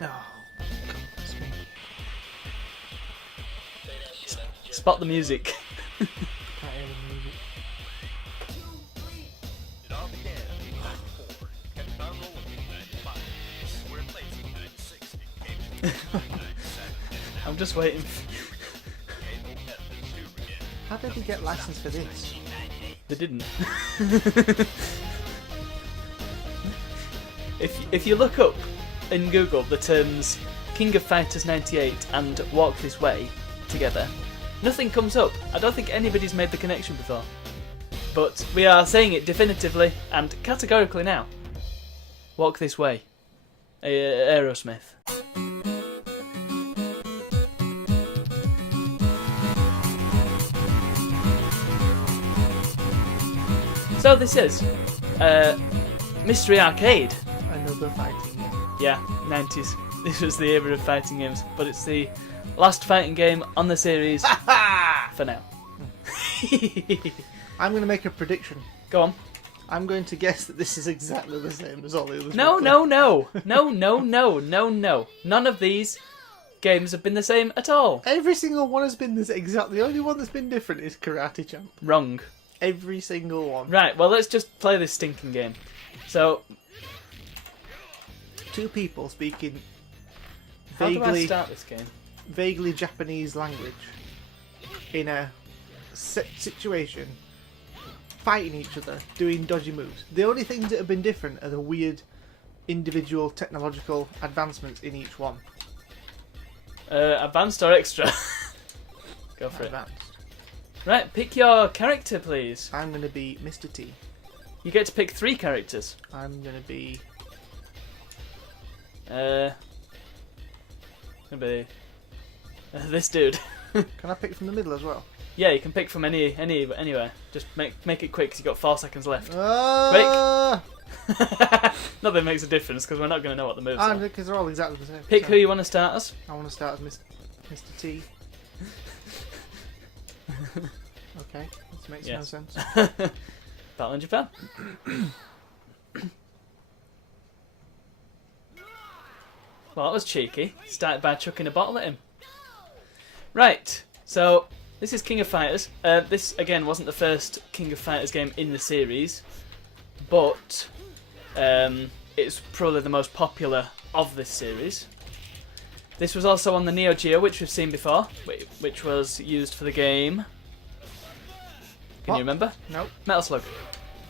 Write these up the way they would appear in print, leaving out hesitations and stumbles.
Oh, goodness me. Spot the music. Can't hear the music. It all began in 1994. Kept on rolling in 95. We're in place in 96. It came to 97. I'm just waiting. Cable Ethics 2 again. How did he get license for this? They didn't. If you look up in Google the terms King of Fighters 98 and Walk This Way together, nothing comes up. I don't think anybody's made the connection before. But we are saying it definitively and categorically now. Walk This Way. Aerosmith. So this is Mystery Arcade. Another fighting game. Yeah, 90s. This was the era of fighting games, but it's the last fighting game on the series for now. I'm going to make a prediction. Go on. I'm going to guess that this is exactly the same as all the others. No. None of these games have been the same at all. Every single one has been this exact. The only one that's been different is Karate Champ. Wrong. Every single one. Right, well, let's just play this stinking game. So, Two people speaking how do I start this game? vaguely Japanese language in a situation, fighting each other, doing dodgy moves. The only things that have been different are the weird individual technological advancements in each one. Advanced or extra? Go for it. Advanced. Right, pick your character, please. I'm going to be Mr. T. You get to pick 3 characters. I'm going to be... This dude. Can I pick from the middle as well? Yeah, you can pick from anywhere. Just make it quick because you've got 4 seconds left. Ah! Not that it makes a difference because we're not going to know what the moves are. Because they're all exactly the same. Pick So, who you want to start as. I want to start as Mr. T. Okay, this makes no Yes. sense. Battle in Japan. Well, that was cheeky. Started by chucking a bottle at him. Right, so this is King of Fighters. This, again, wasn't the first King of Fighters game in the series, but it's probably the most popular of this series. This was also on the Neo Geo, which we've seen before, which was used for the game. Can What? you remember? Nope. Metal Slug.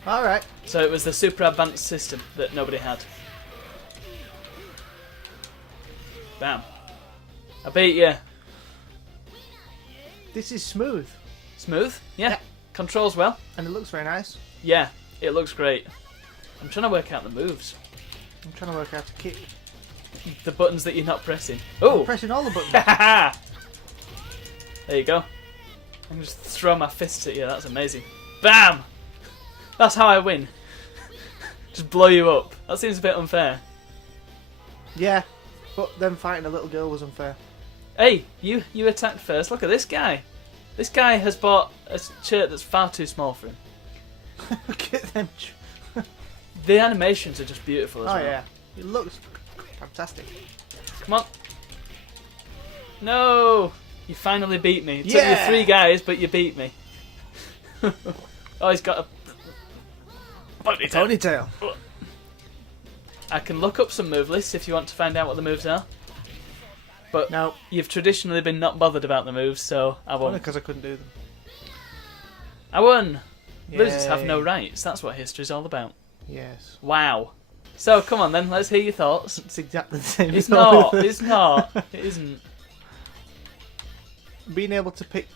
Alright. So it was the super advanced system that nobody had. Bam. I beat you. This is smooth. Smooth? Yeah. Yeah. Controls well. And it looks very nice. Yeah, it looks great. I'm trying to work out the moves. I'm trying to work out how to kick. The buttons that you're not pressing. I'm Oh! pressing all the buttons. There you go. I can just throw my fists at you. That's amazing. Bam! That's how I win. Just blow you up. That seems a bit unfair. Yeah, but them fighting a little girl was unfair. Hey, you attacked first. Look at this guy. This guy has bought a shirt that's far too small for him. Look at them. The animations are just beautiful as Oh well. yeah, it looks fantastic. Come on. No! You finally beat me. It took Yeah! you 3 guys, but you beat me. Oh, he's got a Ponytail. I can look up some move lists if you want to find out what the moves are. But No, you've traditionally been not bothered about the moves, so I only won. because I couldn't do them. I won! Losers have Yay. no rights. That's what history's all about. Yes. Wow. So, come on then, let's hear your thoughts. It's exactly the same. It's as all not. the others. It's not. It isn't. Being able to pick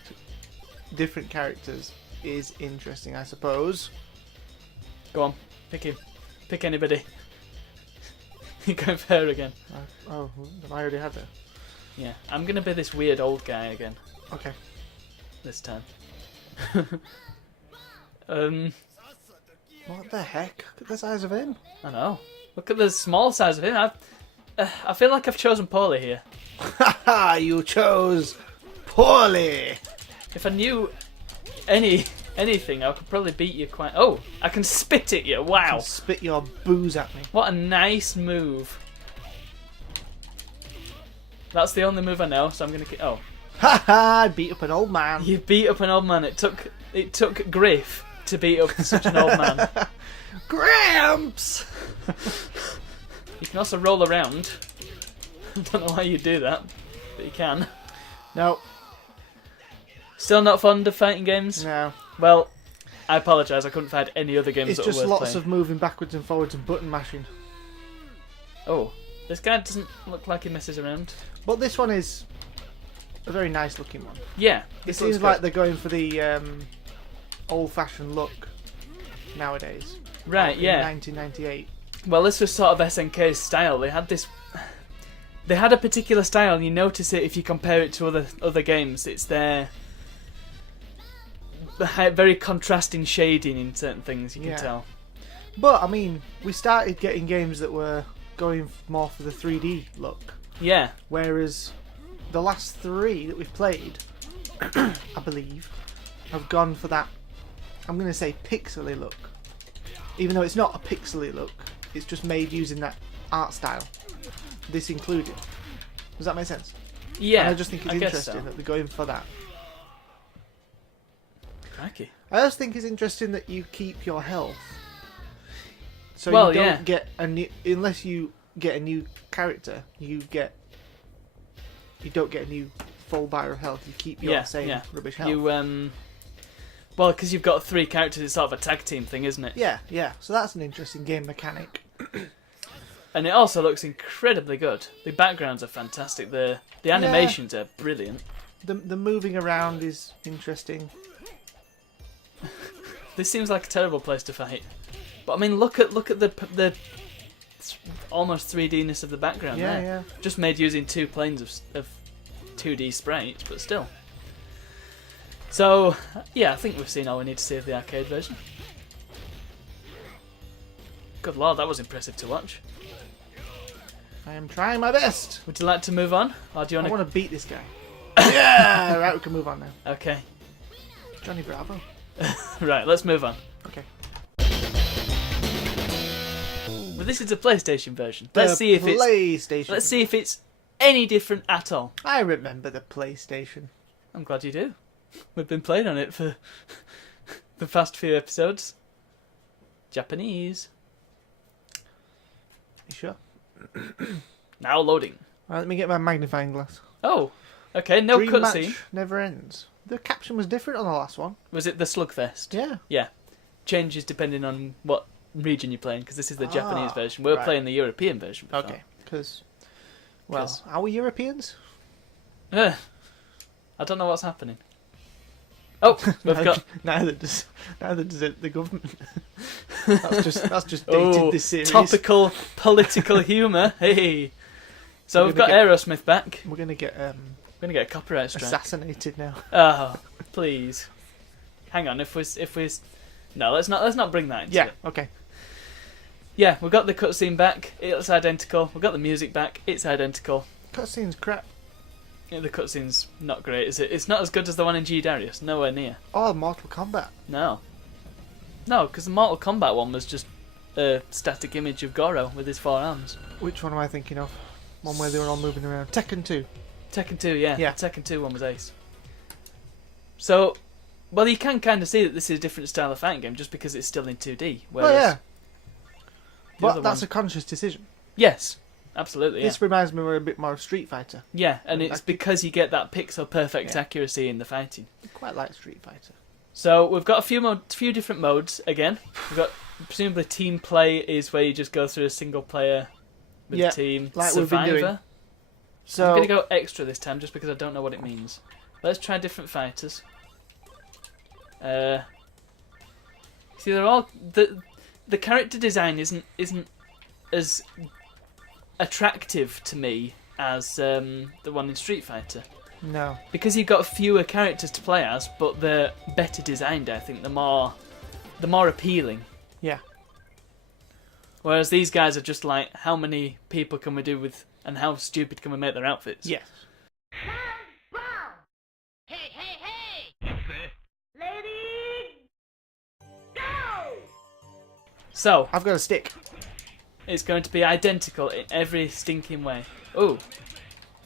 different characters is interesting, I suppose. Go on. Pick him. Pick anybody. You're going for her again. Oh, I already had her. Yeah. I'm going to be this weird old guy again. Okay. This time. What the heck? Look at the size of him. I know. Look at the small size of him. I feel like I've chosen poorly here. Haha, you chose poorly. If I knew anything, I could probably beat you quite... Oh, I can spit at you. Wow. Spit your booze at me. What a nice move. That's the only move I know, so I'm gonna. Oh, Ha ha! I beat up an old man. you beat up an old man. It took grief to beat up such an old man. Gramps! You can also roll around. I don't know why you do that, but you can. No. Still not fond of fighting games? No. Well, I apologise. I couldn't find any other games It's that were just worth lots playing. of moving backwards and forwards and button mashing. Oh, this guy doesn't look like he messes around. But this one is a very nice looking one. Yeah, It this seems looks like good. they're going for the old-fashioned look nowadays. Right, In yeah. 1998. Well, this was sort of SNK's style. They had this. They had a particular style, and you notice it if you compare it to other games. It's their very contrasting shading in certain things. You can Yeah. tell. But I mean, we started getting games that were going more for the 3D look, Yeah, whereas the last 3 that we've played, I believe, have gone for that. I'm going to say pixely look, even though it's not a pixely look. It's just made using that art style. This included. Does that make sense? yeah. And I just think it's I guess interesting so. that they're going for that. Crikey. I also think it's interesting that you keep your health. So Well, you don't yeah. get a new, unless you get a new character, you don't get a new full bar of health. You keep your same rubbish health. You well, because you've got 3 characters, it's sort of a tag team thing, isn't it? Yeah. So that's an interesting game mechanic. And it also looks incredibly good. The backgrounds are fantastic. The animations are brilliant. The moving around is interesting. This seems like a terrible place to fight. But I mean, look at the almost 3D-ness of the background there. Yeah. Just made using 2 planes of 2D sprites, but still. So, yeah, I think we've seen all we need to see of the arcade version. Good lord, that was impressive to watch. I am trying my best. Would you like to move on? Or do you I want want to beat this guy. Yeah, right. We can move on now. to... Okay. Johnny Bravo. Right, let's move on. Okay. But this is a PlayStation version. Let's see if it's any different at all. I remember the PlayStation. I'm glad you do. We've been playing on it for the past few episodes. Japanese. You sure? Now loading. Right, let me get my magnifying glass. Oh, okay, no Dream cutscene. match never ends. The caption was different on the last one. Was it the Slugfest? Yeah. Yeah. Changes depending on what region you're playing, because this is the Japanese version. We're right. playing the European version before. Okay. Because, well, are we Europeans? I don't know what's happening. Oh, we've got... Neither does the government. that's just dated this series. Topical political humour. Hey. So we've got Aerosmith back. We're gonna get We're going to get a copyright strike. assassinated now. Oh, please. Hang on, if we no, let's not bring that into Yeah. it. Okay. Yeah, we've got the cutscene back. It's identical. We've got the music back. It's identical. Cutscene's crap. Yeah, the cutscene's not great, is it? It's not as good as the one in G Darius. Nowhere near. Oh, Mortal Kombat. No, because the Mortal Kombat one was just a static image of Goro with his 4 arms. Which one am I thinking of? One where they were all moving around. Tekken 2. Tekken 2, yeah. Yeah. Tekken 2 one was ace. So, well, you can kind of see that this is a different style of fighting game just because it's still in 2D. Whereas Oh, yeah. the But other that's one- a conscious decision. Yes, absolutely, yeah. This reminds me a bit more of Street Fighter. Yeah, and it's Like- because you get that pixel perfect Yeah. accuracy in the fighting. I quite like Street Fighter. So we've got a few different modes again. We've got presumably team play is where you just go through a single player with Yeah, a team. like we've been doing. Survivor. So I'm gonna go extra this time just because I don't know what it means. Let's try different fighters. See, they're all the character design isn't as attractive to me as the one in Street Fighter. no. Because you've got fewer characters to play as, but they're better designed, I think. They're more appealing. Yeah. Whereas these guys are just like, how many people can we do with, and how stupid can we make their outfits? Yes. Hey, hey, hey! Lady, go! So, I've got a stick. it's going to be identical in every stinking way. Ooh,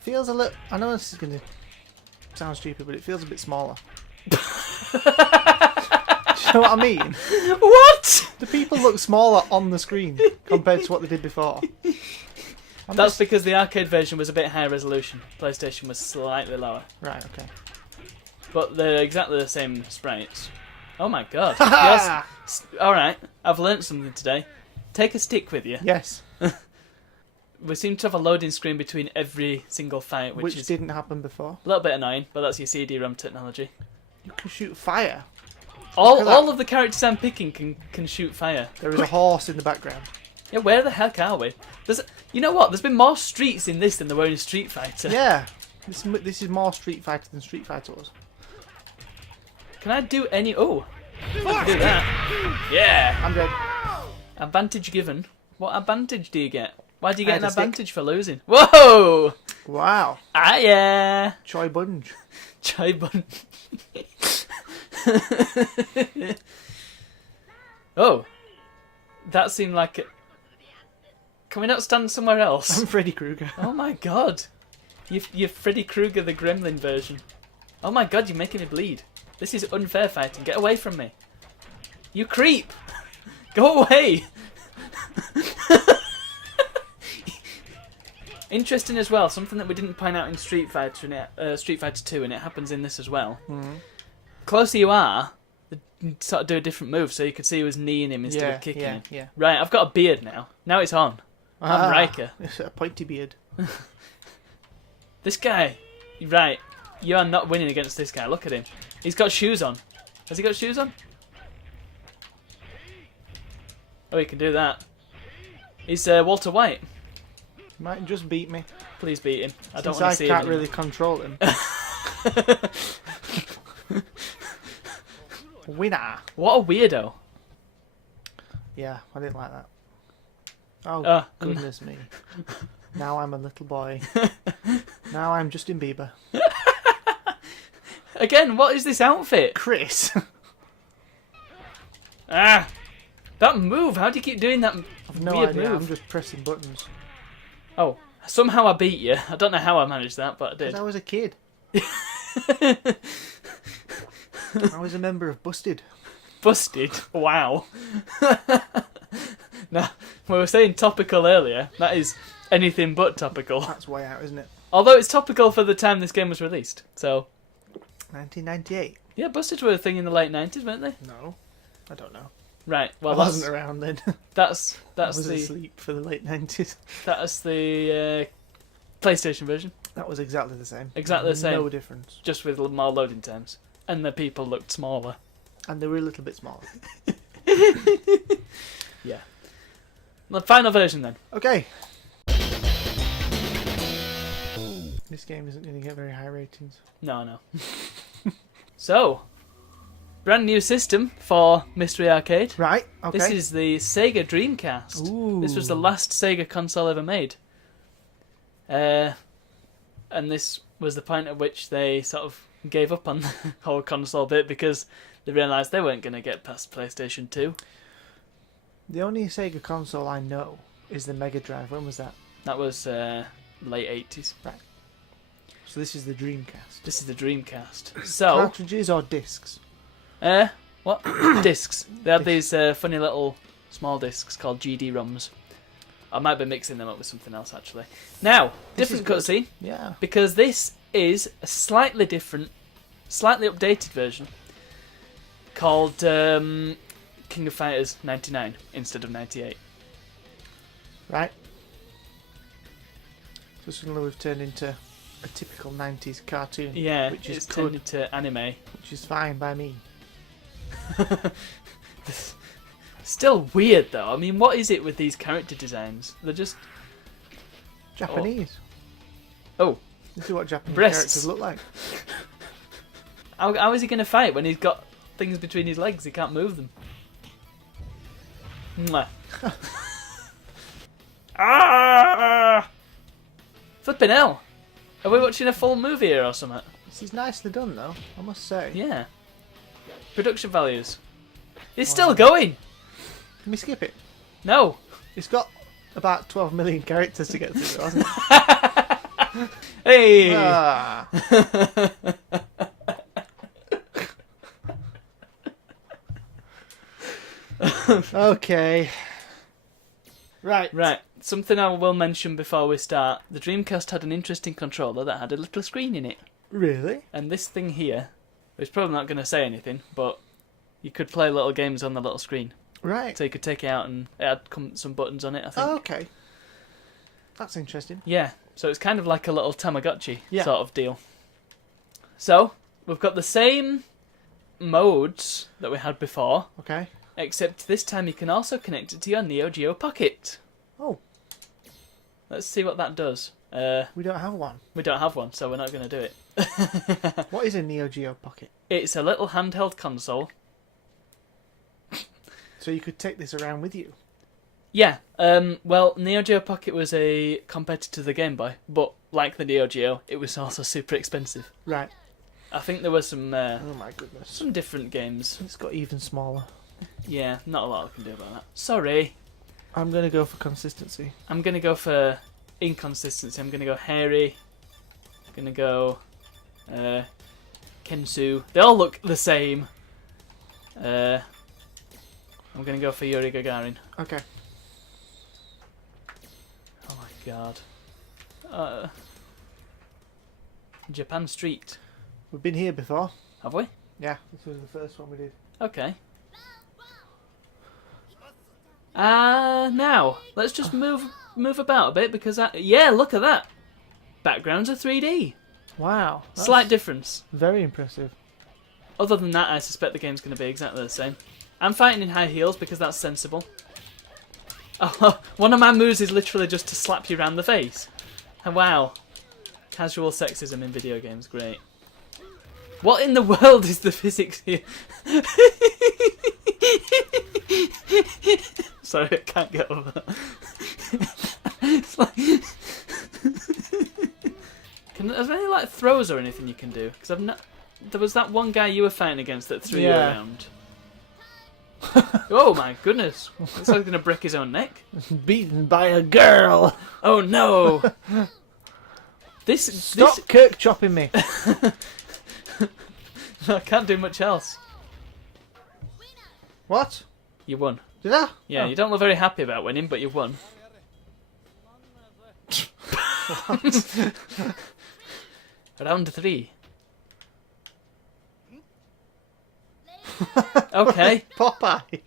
feels a little. I know this is going to sound stupid, but it feels a bit smaller. Do you know what I mean? What? The people look smaller on the screen compared to what they did before. That's because the arcade version was a bit higher resolution. PlayStation was slightly lower. Right, okay. But they're exactly the same sprites. Oh my god. Yes. Alright, I've learnt something today. Take a stick with you. Yes. We seem to have a loading screen between every single fight, which is didn't happen before. a little bit annoying, but that's your CD-ROM technology. You can shoot fire. All of the characters I'm picking can shoot fire. There is a horse in the background. Yeah, where the heck are we? You know what? There's been more streets in this than there were in Street Fighter. Yeah. This is more Street Fighter than Street Fighter was. Can I do any... Oh! I can do that. Yeah! I'm dead. Advantage given. What advantage do you get? Why do you I get had an a stick. advantage for losing? Whoa! Wow. Ah, yeah! Choi Bunge. Chai bun. Oh. That seemed like... Can we not stand somewhere else? I'm Freddy Krueger. Oh my god. You're Freddy Krueger, the Gremlin version. Oh my god, you're making me bleed. This is unfair fighting. Get away from me. You creep! Go away! Interesting as well, something that we didn't point out in Street Fighter, Street Fighter 2, and it happens in this as well. Mm-hmm. Closer you are, you sort of do a different move, so you can see he was kneeing him instead of kicking him. Yeah. Right, I've got a beard now. Now it's on. I'm Riker. It's a pointy beard. This guy, right, you are not winning against this guy. Look at him. He's got shoes on. Has he got shoes on? Oh, he can do that. He's Walter White. Might just beat me. Please beat him. I don't Since want to see him. I can't really control him. Winner. What a weirdo. Yeah, I didn't like that. Oh, Oh. goodness me. Now I'm a little boy. Now I'm Justin Bieber. Again, what is this outfit? Chris. Ah! That move, how do you keep doing that I've no weird idea. move? I'm just pressing buttons. Oh, somehow I beat you. I don't know how I managed that, but I did. Because I was a kid. I was a member of Busted. Busted. Wow. Now, we were saying topical earlier. That is anything but topical. That's way out, isn't it? Although it's topical for the time this game was released. So, 1998. yeah, Busted were a thing in the late 90s, weren't they? No, I don't know. Right. Well, I wasn't around then. that's I was the asleep for the late 90s. that's the PlayStation version. That was exactly the same. Exactly the same. No difference. Just with more loading times. And the people looked smaller. And they were a little bit smaller. Yeah. The final version then. Okay. This game isn't going to get very high ratings. No. So, brand new system for Mystery Arcade. Right, okay. This is the Sega Dreamcast. Ooh. This was the last Sega console ever made. And this was the point at which they sort of gave up on the whole console bit because they realised they weren't going to get past PlayStation 2. The only Sega console I know is the Mega Drive. When was that? That was late 80s. Right. So this is the Dreamcast. This is the Dreamcast. So, Cartridges or discs? what? Discs. They had these funny little small discs called GD-ROMs. I might be mixing them up with something else, actually. Now, This different is good. cutscene, Yeah. because this is a slightly different, slightly updated version called King of Fighters 99 instead of 98. Right. So suddenly we've turned into a typical 90s cartoon. Yeah, Which is it's good. turned into anime. Which is fine by me. Still weird, though. I mean, what is it with these character designs? They're just... Japanese. Oh. This is what Japanese Breasts. characters look like. How is he going to fight when he's got things between his legs? He can't move them. Mwah. Ah! Flipping hell. Are we watching a full movie here or something? This is nicely done though, I must say. Yeah. Production values. It's still Wow. going. Can we skip it? No. It's got about 12 million characters to get through, hasn't it? Hey! Ah. Okay. Right. Right, something I will mention before we start. The Dreamcast had an interesting controller that had a little screen in it. Really? And this thing here, it's probably not going to say anything, but you could play little games on the little screen. Right. So you could take it out and it had some buttons on it, I think. Oh, okay. That's interesting. Yeah, so it's kind of like a little Tamagotchi Yeah. sort of deal. So, we've got the same modes that we had before, Okay. except this time you can also connect it to your Neo Geo Pocket. Oh, Let's see what that does. we don't have one. We don't have one, so we're not going to do it. What is a Neo Geo Pocket? It's a little handheld console. So you could take this around with you. Yeah, well, Neo Geo Pocket was a competitor to the Game Boy, but like the Neo Geo, it was also super expensive. Right. I think there were some Oh my goodness. some different games. It's got even smaller. Yeah, not a lot I can do about that. Sorry. I'm going to go for consistency. I'm going to go for inconsistency. I'm going to go Hairy. I'm going to go Kensu. They all look the same. I'm going to go for Yuri Gagarin. Okay. Oh my god. Japan Street. We've been here before. Have we? Yeah, this was the first one we did. Okay. Now, let's just move about a bit because yeah, look at that. Backgrounds are 3D. Wow. That's Slight difference. very impressive. Other than that, I suspect the game's going to be exactly the same. I'm fighting in high heels because that's sensible. Oh, one of my moves is literally just to slap you around the face. And wow. Casual sexism in video games, great. What in the world is the physics here? Sorry, I can't get over that. It's like... Are there any like throws or anything you can do? Because I've not. There was that one guy you were fighting against that threw you Yeah. around. Oh my goodness! Looks like he's gonna break his own neck. Beaten by a girl. Oh no! Stop Kirk chopping me. I can't do much else. What? You won. Did I? Yeah, Oh. you don't look very happy about winning, but you won. Round 3. Okay. Popeye.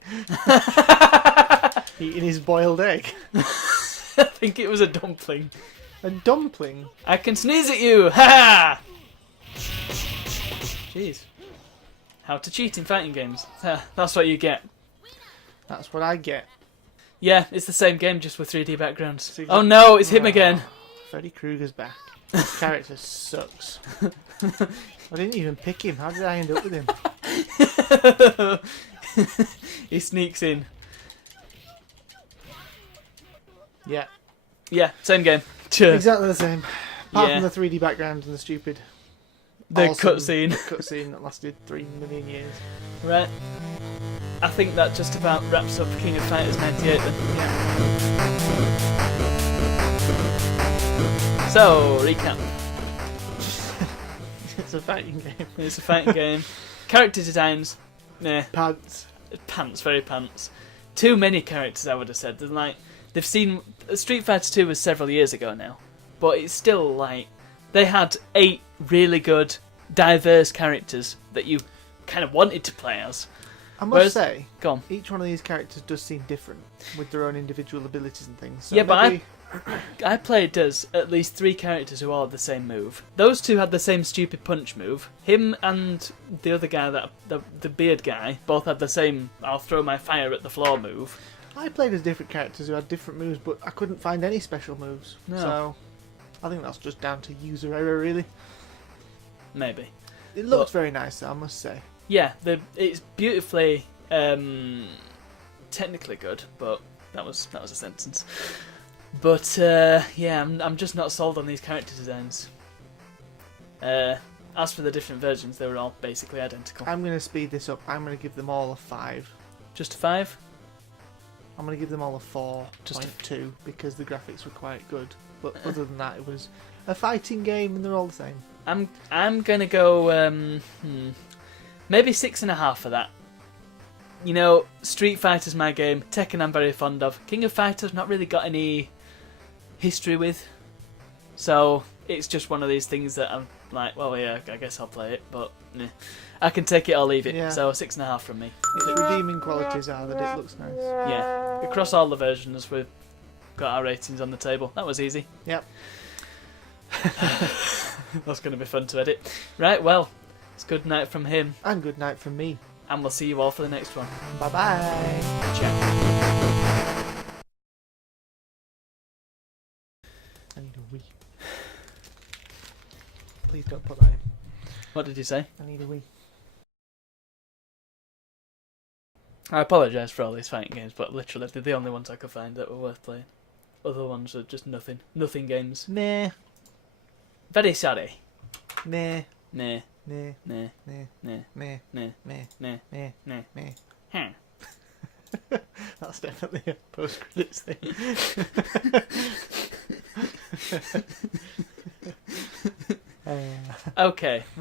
Eating his boiled egg. I think it was a dumpling. A dumpling. I can sneeze at you! Ha ha! Jeez. How to cheat in fighting games. That's what you get. That's what I get. Yeah, it's the same game just with 3D backgrounds. See, Oh no, it's him again. Freddy Krueger's back. This character sucks. I didn't even pick him. How did I end up with him? He sneaks in. Yeah. Yeah, same game. Cheers. Exactly the same. Apart Yeah. from the 3D background and the stupid The awesome cutscene. cutscene that lasted 3 million years. Right. I think that just about wraps up King of Fighters 98 then. So, recap. It's a fighting game. It's a fighting game. Character designs, nah. Pants. Pants, very pants. Too many characters, I would have said. They've seen Street Fighter 2 was several years ago now, but it's still like they had 8 really good, diverse characters that you kind of wanted to play as. I must Whereas- say, Go on. each one of these characters does seem different with their own individual abilities and things. So Yeah, but maybe... I played as at least 3 characters who all had the same move. Those 2 had the same stupid punch move. Him and the other guy, the beard guy, both had the same "I'll throw my fire at the floor" move. I played as different characters who had different moves, but I couldn't find any special moves. No. So I think that's just down to user error, really. Maybe. It looked But- very nice, though, I must say. Yeah, it's beautifully, technically good, but that was a sentence. But yeah, I'm just not sold on these character designs. As for the different versions, they were all basically identical. I'm going to speed this up. I'm going to give them all a 5. Just a 5. I'm going to give them all a 4.2 because the graphics were quite good. But other than that, it was a fighting game, and they're all the same. I'm gonna go maybe 6.5 for that. You know, Street Fighter's my game. Tekken I'm very fond of. King of Fighters not really got any history with, so it's just one of these things that I'm like, well, yeah, I guess I'll play it, but nah. I can take it or leave it. Yeah. So 6.5 from me. Its redeeming qualities are that it looks nice. Yeah, across all the versions we've got our ratings on the table. That was easy. Yep. That's going to be fun to edit. Right, well, it's good night from him, And good night from me. and we'll see you all for the next one. Bye bye. Ciao. I need a wee. Please don't put that in. What did you say? I need a wee. I apologise for all these fighting games, but literally they're the only ones I could find that were worth playing. Other ones are just nothing. Nothing games. Nah. Very sorry. Nah. Nah, Nah. nah, Nah. nah, Nah. nah, Nah. nah, Nah. nah. Nah. Huh. That's definitely a post-credits thing. Okay.